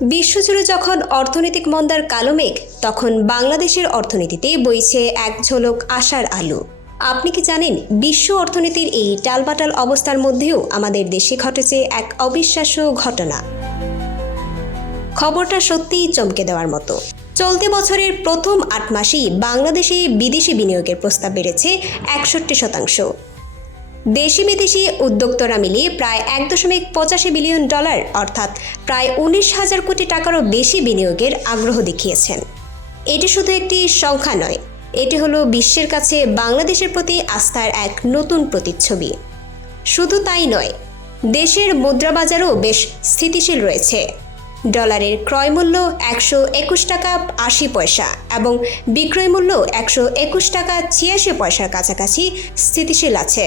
বিশ্বজুড়ে যখন অর্থনৈতিক মন্দার কালো মেঘ, তখন বাংলাদেশের অর্থনীতিতে বইছে এক ঝলক আশার আলো। আপনি কি জানেন, বিশ্ব অর্থনীতির এই টালবাটাল অবস্থার মধ্যেও আমাদের দেশে ঘটেছে এক অবিশ্বাস্য ঘটনা। খবরটা সত্যিই চমকে দেওয়ার মতো। চলতি বছরের প্রথম আট মাসেই বাংলাদেশে বিদেশি বিনিয়োগের প্রস্তাব বেড়েছে একষট্টি শতাংশ। দেশি বিদেশি উদ্যোক্তরা মিলিয়ে প্রায় এক দশমিক পঁচাশি বিলিয়ন ডলার, অর্থাৎ প্রায় উনিশ হাজার কোটি টাকারও বেশি বিনিয়োগের আগ্রহ দেখিয়েছেন। এটি শুধু একটি সংখ্যা নয়, এটি হলো বিশ্বের কাছে বাংলাদেশের প্রতি আস্থার এক নতুন প্রতিচ্ছবি। শুধু তাই নয়, দেশের মুদ্রাবাজারও বেশ স্থিতিশীল রয়েছে। ডলারের ক্রয় মূল্য একশো একুশ টাকা আশি পয়সা এবং বিক্রয় মূল্য একশো একুশ টাকা ছিয়াশি পয়সার কাছাকাছি স্থিতিশীল আছে।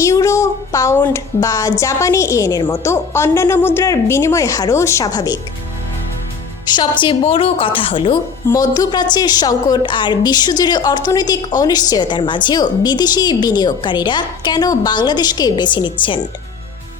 ইউরো, পাউন্ড বা জাপানি ইয়েনের মতো অন্যান্য মুদ্রার বিনিময় হারও স্বাভাবিক। সবচেয়ে বড় কথা হলো, মধ্যপ্রাচ্যের সংকট আর বিশ্বজুড়ে অর্থনৈতিক অনিশ্চয়তার মাঝেও বিদেশি বিনিয়োগকারীরা কেন বাংলাদেশকে বেছে নিচ্ছেন?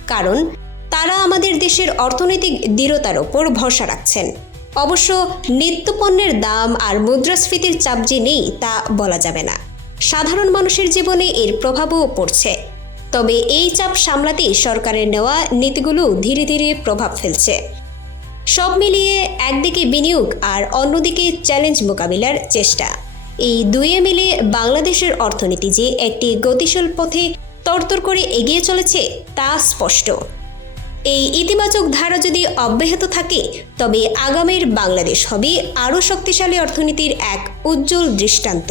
কারণ, তারা আমাদের দেশের অর্থনৈতিক দৃঢ়তার ওপর ভরসা রাখছেন। অবশ্য নিত্যপণ্যের দাম আর মুদ্রাস্ফীতির চাপ যে নেই তা বলা যাবে না। সাধারণ মানুষের জীবনে এর প্রভাবও পড়ছে। তবে এই চাপ সামলাতে সরকারের নেওয়া নীতিগুলো ধীরে ধীরে প্রভাব ফেলছে। সব মিলিয়ে একদিকে বিনিয়োগ আর অন্যদিকে চ্যালেঞ্জ মোকাবিলার চেষ্টা। এই দুয়ে মিলে বাংলাদেশের অর্থনীতি যে একটি গতিশীল পথে তরতর করে এগিয়ে চলেছে তা স্পষ্ট। এই ইতিবাচক ধারা যদি অব্যাহত থাকে, তবে আগামীর বাংলাদেশ হবে আরও শক্তিশালী অর্থনীতির এক উজ্জ্বল দৃষ্টান্ত।